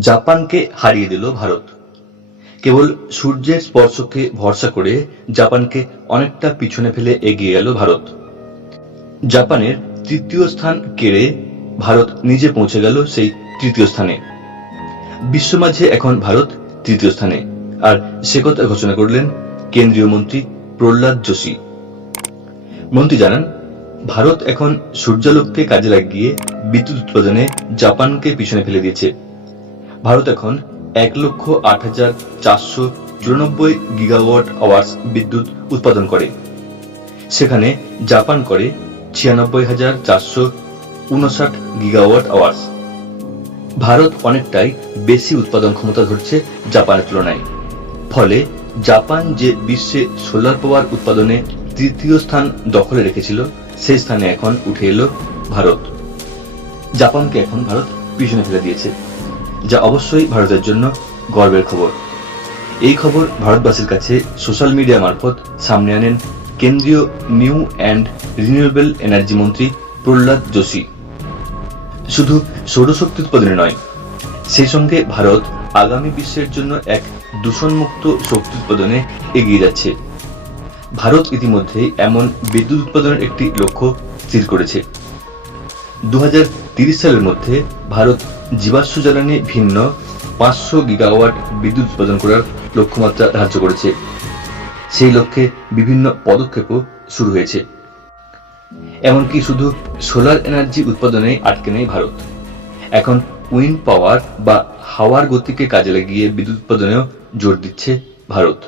জাপানকে হারিয়ে দিল ভারত। কেবল সূর্যের স্পর্শকে ভরসা করে জাপানকে অনেকটা পিছনে ফেলে এগিয়ে গেল ভারত। জাপানের তৃতীয় স্থান কেড়ে ভারত নিজে পৌঁছে গেল সেই তৃতীয় স্থানে। বিশ্ব মাঝে এখন ভারত তৃতীয় স্থানে। আর সে কথা ঘোষণা করলেন কেন্দ্রীয় মন্ত্রী প্রহ্লাদ যোশী। মন্ত্রী জানান, ভারত এখন সূর্যালোককে কাজে লাগিয়ে বিদ্যুৎ উৎপাদনে জাপানকে পিছনে ফেলে দিয়েছে। ভারত এখন এক লক্ষ আট হাজার চারশো চুরানব্বই গিগাওয়াট আওয়ার্স বিদ্যুৎ উৎপাদন করে। সেখানে জাপান করে ছিয়ানব্বই হাজার চারশো উনষাট গিগাওয়াট আওয়ার্স। ভারত অনেকটাই বেশি উৎপাদন ক্ষমতা ধরছে জাপানের তুলনায়। ফলে জাপান যে বিশ্বে সোলার পাওয়ার উৎপাদনে তৃতীয় স্থান দখলে রেখেছিল, সেই স্থানে এখন উঠে এলো ভারত। জাপানকে এখন ভারত পিছনে ফেলে দিয়েছে। যা অবশ্যই ভারতের জন্য গর্বের খবর। এই খবর ভারতবাসীর কাছে সোশ্যাল মিডিয়া মারফত সামনে আনেন কেন্দ্রীয় নিউ অ্যান্ড রিনিউয়েবল এনার্জি মন্ত্রী প্রহ্লাদ যোশী। শুধু সৌরশক্তি উৎপাদনে নয়, সেই সঙ্গে ভারত আগামী বিশ্বের জন্য এক দূষণমুক্ত শক্তি উৎপাদনে এগিয়ে যাচ্ছে। ভারত ইতিমধ্যে এমন বিদ্যুৎ উৎপাদনের একটি লক্ষ্য স্থির করেছে। দু সালের মধ্যে ভারত জীবাশ্ম জ্বালানি ভিন্ন পাঁচশো গিগাওয়াট বিদ্যুৎ উৎপাদন করার লক্ষ্যমাত্রা ধার্য করেছে। সেই লক্ষ্যে বিভিন্ন পদক্ষেপও শুরু হয়েছে। এমনকি শুধু সোলার এনার্জি উৎপাদনে আটকে নেই ভারত। এখন উইন্ড পাওয়ার বা হাওয়ার গতিকে কাজে লাগিয়ে বিদ্যুৎ উৎপাদনেও জোর দিচ্ছে ভারত।